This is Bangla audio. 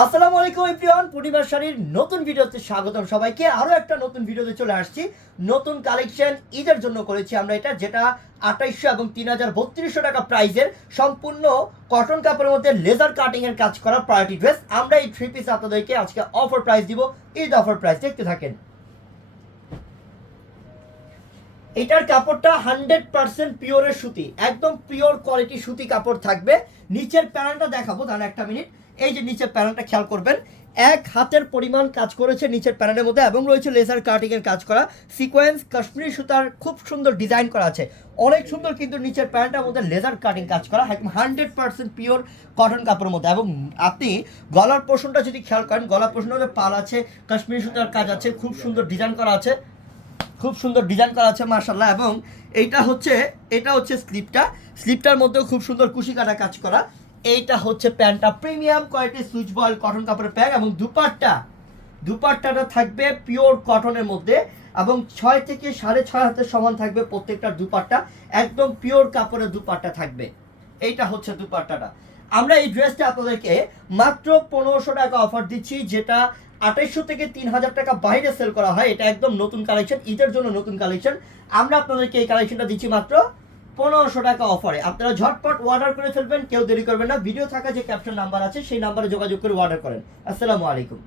আসসালামু আলাইকুম এভরিওয়ান, পূর্ণিমার শাড়ির নতুন ভিডিওতে স্বাগতম সবাইকে। আরও একটা নতুন ভিডিওতে চলে আসছি। নতুন কালেকশন ঈদের জন্য করেছি আমরা এটা, যেটা 2800 এবং 3200 টাকা প্রাইসের সম্পূর্ণ কটন কাপড়ের মধ্যে লেজার কাটিংয়ের কাজ করা পার্টি ড্রেস। আমরা এই 3 পিস আপনাদেরকে আজকে অফার প্রাইস দিব, ঈদ অফার প্রাইস। দেখতে থাকেন। এটার কাপড়টা 100% পিওরের সুতি, একদম পিওর কোয়ালিটি সুতি কাপড় থাকবে। নিচের প্যানেলটা দেখাবো, তাহলে একটা মিনিট। এই যে নিচের প্যানেলটা খেয়াল করবেন, এক হাতের পরিমাণ কাজ করেছে নিচের প্যানেলের মধ্যে, এবং রয়েছে লেজার কাটিংয়ের কাজ করা, সিকোয়েন্স কাশ্মীরি সুতার খুব সুন্দর ডিজাইন করা আছে, অনেক সুন্দর। কিন্তু নিচের প্যানেলটার মধ্যে লেজার কাটিং কাজ করা, একদম 100% পিওর কটন কাপড়ের মধ্যে। এবং আপনি গলার পোর্শনটা যদি খেয়াল করেন, গলার পোর্শনের মধ্যে পাল আছে, কাশ্মীরি সুতার কাজ আছে, খুব সুন্দর ডিজাইন করা আছে, খুব সুন্দর ডিজাইন করা আছে মাশাআল্লাহ। এবং এটা হচ্ছে স্লিপটার মধ্যেও খুব সুন্দর কুশি কাটা কাজ করা। এইটা হচ্ছে প্যান্টটা, প্রিমিয়াম কোয়ালিটির সুইচ বয়েল কটন কাপড়ের প্যান্ট। এবং দুপাট্টাটা থাকবে পিওর কটনের মধ্যে, এবং 6 থেকে 6.5 হাতের সমান থাকবে প্রত্যেকটা দুপাট্টা, একদম পিওর কাপড়ের দুপাট্টা থাকবে। এইটা হচ্ছে দুপাট্টাটা। আমরা এই ড্রেসটা আপনাদেরকে মাত্র 1500 টাকা অফার দিচ্ছি, যেটা 2800 থেকে 3000 টাকা বাইরে সেল করা হয়। এটা একদম নতুন কালেকশন, ঈদের জন্য নতুন কালেকশন। আমরা আপনাদেরকে এই কালেকশনটা দিচ্ছি মাত্র 1500 টাকা অফারে। আপনারা ঝটপট অর্ডার করে ফেলবেন, কেউ দেরি করবেন না। ভিডিও থাকা যে ক্যাপশন নাম্বার আছে সেই নাম্বারে যোগাযোগ করে অর্ডার করেন। আসসালামু আলাইকুম।